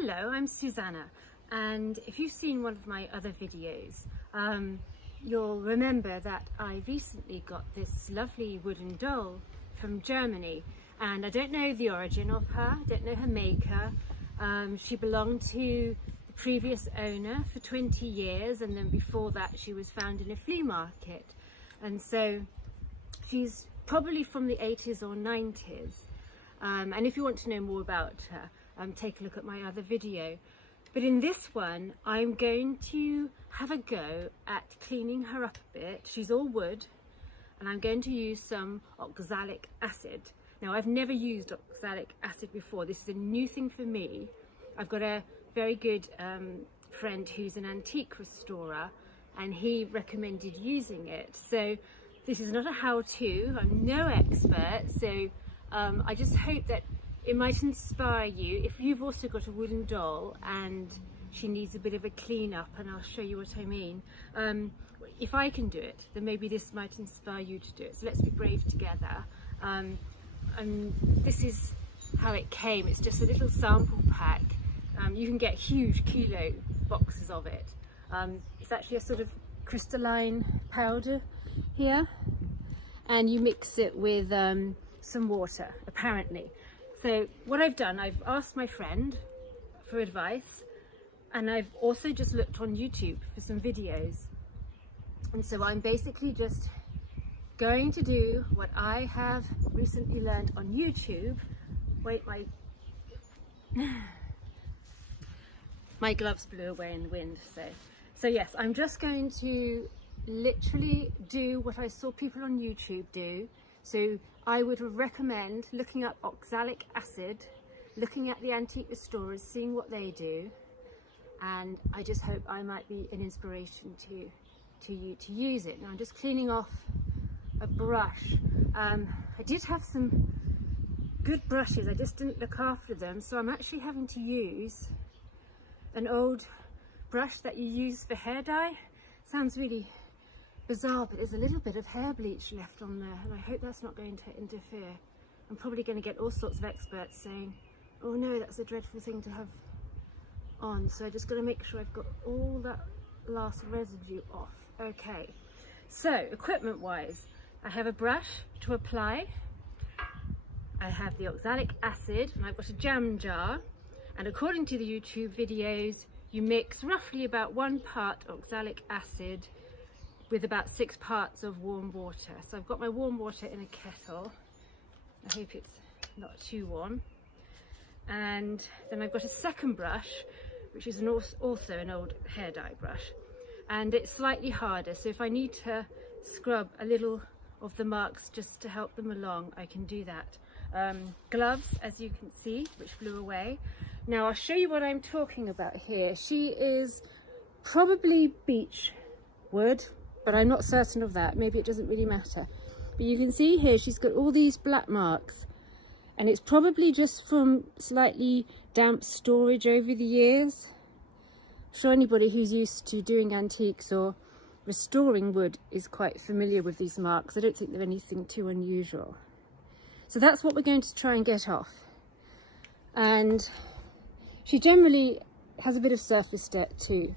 Hello, I'm Susanna, and if you've seen one of my other videos, you'll remember that I recently got this lovely wooden doll from Germany, and I don't know the origin of her, I don't know her maker. She belonged to the previous owner for 20 years, and then before that she was found in a flea market, and so she's probably from the 80s or 90s. And if you want to know more about her, take a look at my other video. But in this one, I'm going to have a go at cleaning her up a bit. She's all wood, and I'm going to use some oxalic acid. Now, I've never used oxalic acid before. This is a new thing for me. I've got a very good friend who's an antique restorer, and he recommended using it. So this is not a how-to, I'm no expert, so I just hope that it might inspire you if you've also got a wooden doll and she needs a bit of a clean up, and I'll show you what I mean. If I can do it, then maybe this might inspire you to do it. So let's be brave together. And this is how it came. It's just a little sample pack. You can get huge kilo boxes of it. It's actually a sort of crystalline powder here, and you mix it with some water, apparently. So what I've done, I've asked my friend for advice, and I've also just looked on YouTube for some videos. And so I'm basically just going to do what I have recently learned on YouTube. Wait, my gloves blew away in the wind. So yes, I'm just going to literally do what I saw people on YouTube do. So I would recommend looking up oxalic acid, looking at the antique restorers, seeing what they do, and I just hope I might be an inspiration to you to use it. Now I'm just cleaning off a brush. I did have some good brushes, I just didn't look after them, so I'm actually having to use an old brush that you use for hair dye. Sounds really bizarre, but there's a little bit of hair bleach left on there, and I hope that's not going to interfere. I'm probably going to get all sorts of experts saying, oh no, that's a dreadful thing to have on, so I just got to make sure I've got all that last residue off. Okay, so equipment wise, I have a brush to apply, I have the oxalic acid, and I've got a jam jar, and according to the YouTube videos, you mix roughly about 1 part oxalic acid with about 6 parts of warm water. So I've got my warm water in a kettle. I hope it's not too warm. And then I've got a second brush, which is also an old hair dye brush. And it's slightly harder, so if I need to scrub a little of the marks just to help them along, I can do that. Gloves, as you can see, which blew away. Now I'll show you what I'm talking about here. She is probably beech wood, but I'm not certain of that. Maybe it doesn't really matter. But you can see here she's got all these black marks, and it's probably just from slightly damp storage over the years. I'm sure anybody who's used to doing antiques or restoring wood is quite familiar with these marks. I don't think they're anything too unusual. So that's what we're going to try and get off. And she generally has a bit of surface dirt too.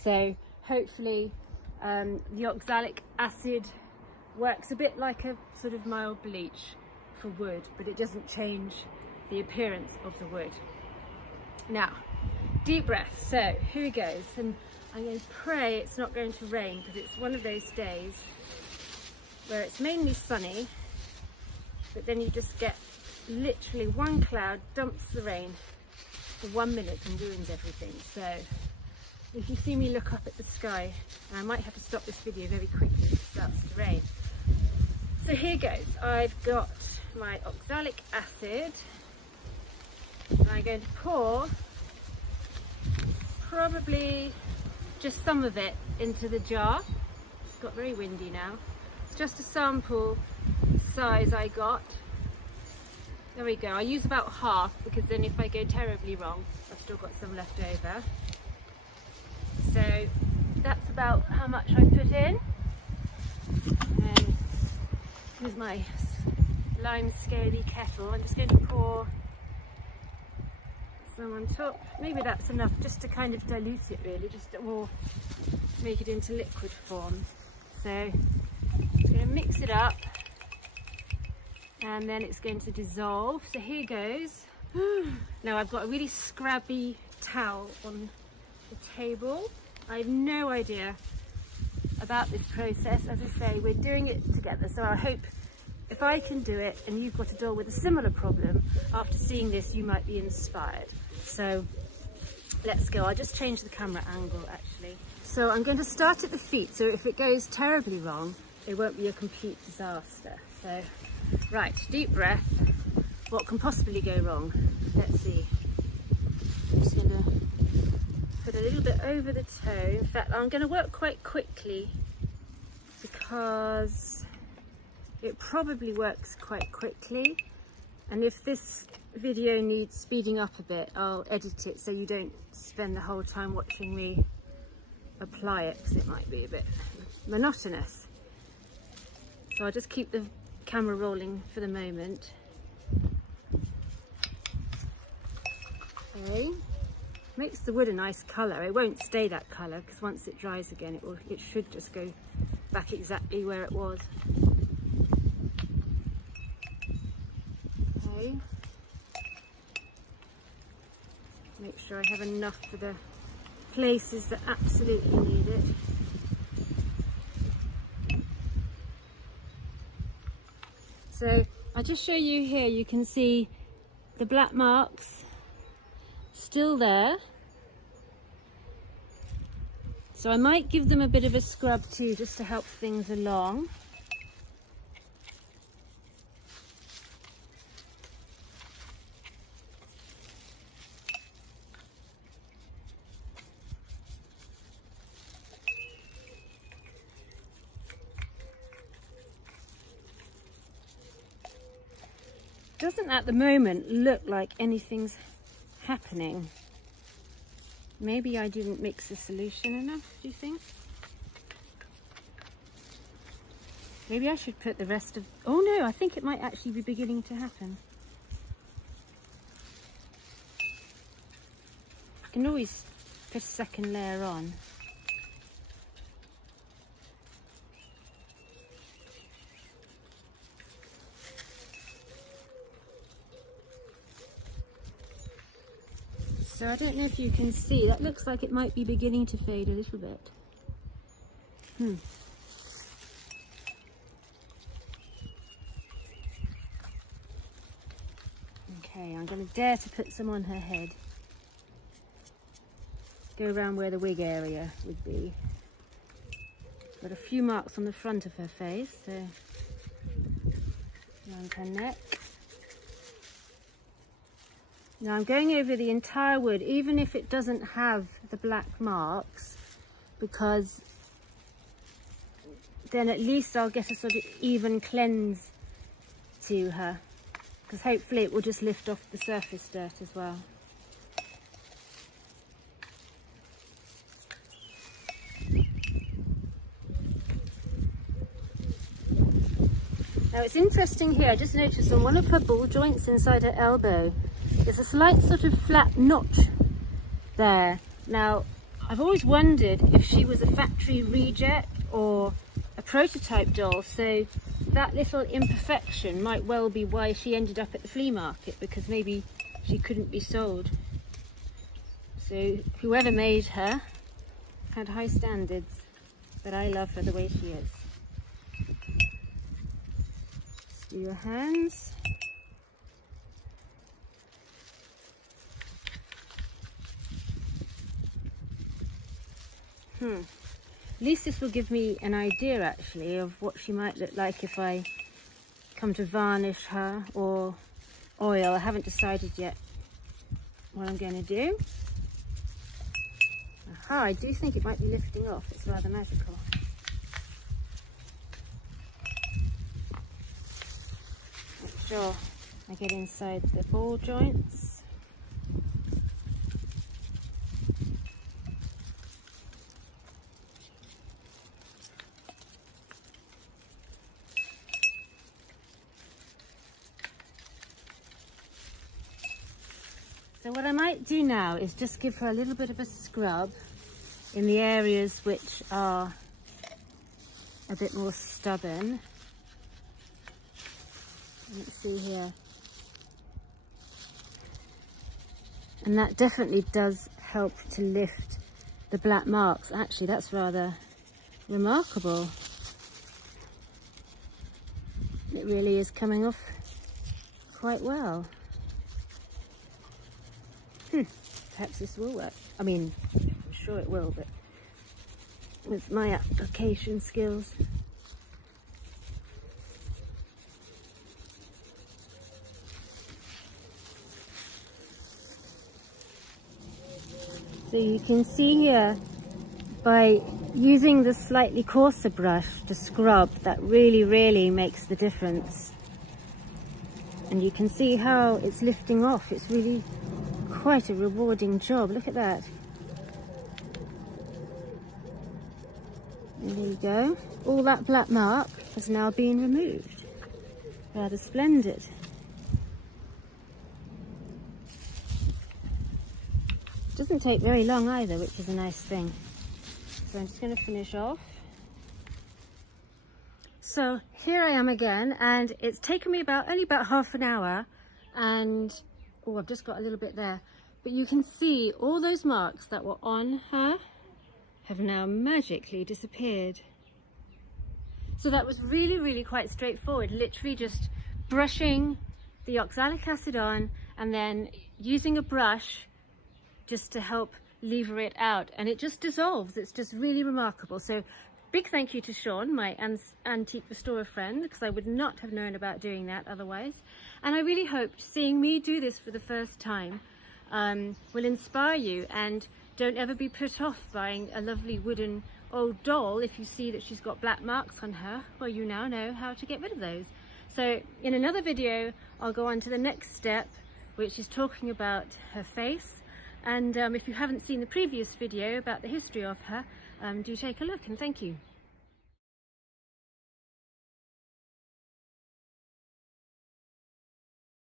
So hopefully the oxalic acid works a bit like a sort of mild bleach for wood, but it doesn't change the appearance of the wood. Now, deep breath. So here we go. And I'm going to pray it's not going to rain, because it's one of those days where it's mainly sunny, but then you just get literally one cloud dumps the rain for 1 minute and ruins everything. So if you see me look up at the sky, and I might have to stop this video very quickly if it starts to rain. So here goes. I've got my oxalic acid, and I'm going to pour probably just some of it into the jar. It's got very windy now. It's just a sample size I got. There we go. I use about half, because then if I go terribly wrong, I've still got some left over. So that's about how much I put in. And here's my lime scaly kettle. I'm just going to pour some on top. Maybe that's enough just to kind of dilute it really, or make it into liquid form. So I'm going to mix it up and then it's going to dissolve. So here goes. Now I've got a really scrubby towel on the table. I have no idea about this process. As I say, we're doing it together, so I hope if I can do it and you've got a doll with a similar problem, after seeing this you might be inspired. So let's go. I'll just change the camera angle actually. So I'm going to start at the feet, so if it goes terribly wrong it won't be a complete disaster. So right, deep breath. What can possibly go wrong? Let's see. I'm just going to put a little bit over the toe. In fact, I'm going to work quite quickly because it probably works quite quickly. And if this video needs speeding up a bit, I'll edit it so you don't spend the whole time watching me apply it, because it might be a bit monotonous. So I'll just keep the camera rolling for the moment. Okay. Makes the wood a nice colour. It won't stay that colour because once it dries again it should just go back exactly where it was. Okay. Make sure I have enough for the places that absolutely need it. So I'll just show you here, you can see the black marks still there. So I might give them a bit of a scrub too, just to help things along. Doesn't at the moment look like anything's happening. Maybe I didn't mix the solution enough, do you think? Maybe I should put the rest of... Oh no, I think it might actually be beginning to happen. I can always put a second layer on. So I don't know if you can see, that looks like it might be beginning to fade a little bit. Okay, I'm going to dare to put some on her head. Go around where the wig area would be. Got a few marks on the front of her face, so around her neck. Now I'm going over the entire wood, even if it doesn't have the black marks, because then at least I'll get a sort of even cleanse to her, because hopefully it will just lift off the surface dirt as well. Now it's interesting here, I just noticed on one of her ball joints inside her elbow, there's a slight sort of flat notch there. Now, I've always wondered if she was a factory reject or a prototype doll, so that little imperfection might well be why she ended up at the flea market, because maybe she couldn't be sold. So whoever made her had high standards, but I love her the way she is. Just do your hands. At least this will give me an idea actually of what she might look like if I come to varnish her or oil. I haven't decided yet what I'm going to do. Aha, I do think it might be lifting off. It's rather magical. Make sure I get inside the ball joints. So So what I might do now is just give her a little bit of a scrub in the areas which are a bit more stubborn. Let's see here. And that definitely does help to lift the black marks. Actually, that's rather remarkable. It really is coming off quite well. Perhaps this will work. I mean, I'm sure it will, but with my application skills. So you can see here, by using the slightly coarser brush to scrub, that really makes the difference. And you can see how it's lifting off. It's really quite a rewarding job. Look at that. And there you go. All that black mark has now been removed. Rather splendid. Doesn't take very long either, which is a nice thing. So I'm just going to finish off. So here I am again, and it's taken me only about half an hour, and oh, I've just got a little bit there, but you can see all those marks that were on her have now magically disappeared. So that was really quite straightforward, literally just brushing the oxalic acid on and then using a brush just to help lever it out, and it just dissolves. It's just really remarkable. So big thank you to Sean, my antique restorer friend, because I would not have known about doing that otherwise. And I really hope seeing me do this for the first time will inspire you, and don't ever be put off buying a lovely wooden old doll if you see that she's got black marks on her. Well, you now know how to get rid of those. So in another video I'll go on to the next step, which is talking about her face. And if you haven't seen the previous video about the history of her, do take a look, and thank you.